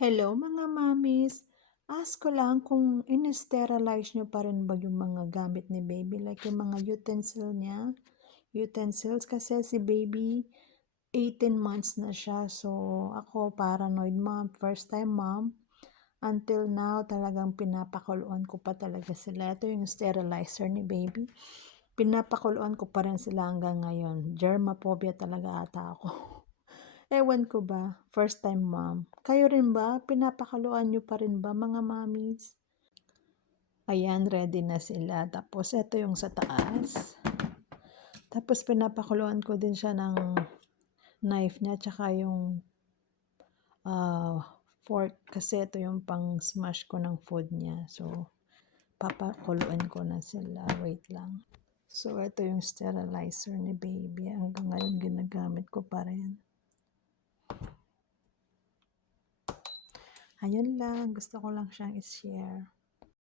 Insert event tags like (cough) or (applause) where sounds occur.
Hello mga mommies! Ask ko lang kung in-sterilize nyo pa rin ba yung mga gamit ni baby, like yung mga utensil niya, utensils, kasi si baby 18 months na siya, so ako paranoid mom, first time mom, until now talagang pinapakuluan ko pa talaga sila. Ito yung sterilizer ni baby, pinapakuluan ko pa rin sila hanggang ngayon, germaphobia talaga ata ako. (laughs) Ewan ko ba, first time mom. Kayo rin ba? Pinapakaluan nyo pa rin ba mga mommies? Ayan, ready na sila. Tapos, ito yung sa taas. Tapos, pinapakuluan ko din siya ng knife niya, tsaka yung uh, fork. Kasi ito yung pang smash ko ng food niya. So, papakuluan ko na sila. Wait lang. So, ito yung sterilizer ni baby. Hanggang ngayon, ginagamit ko pa rin. Ayun lang, gusto ko lang siyang i-share.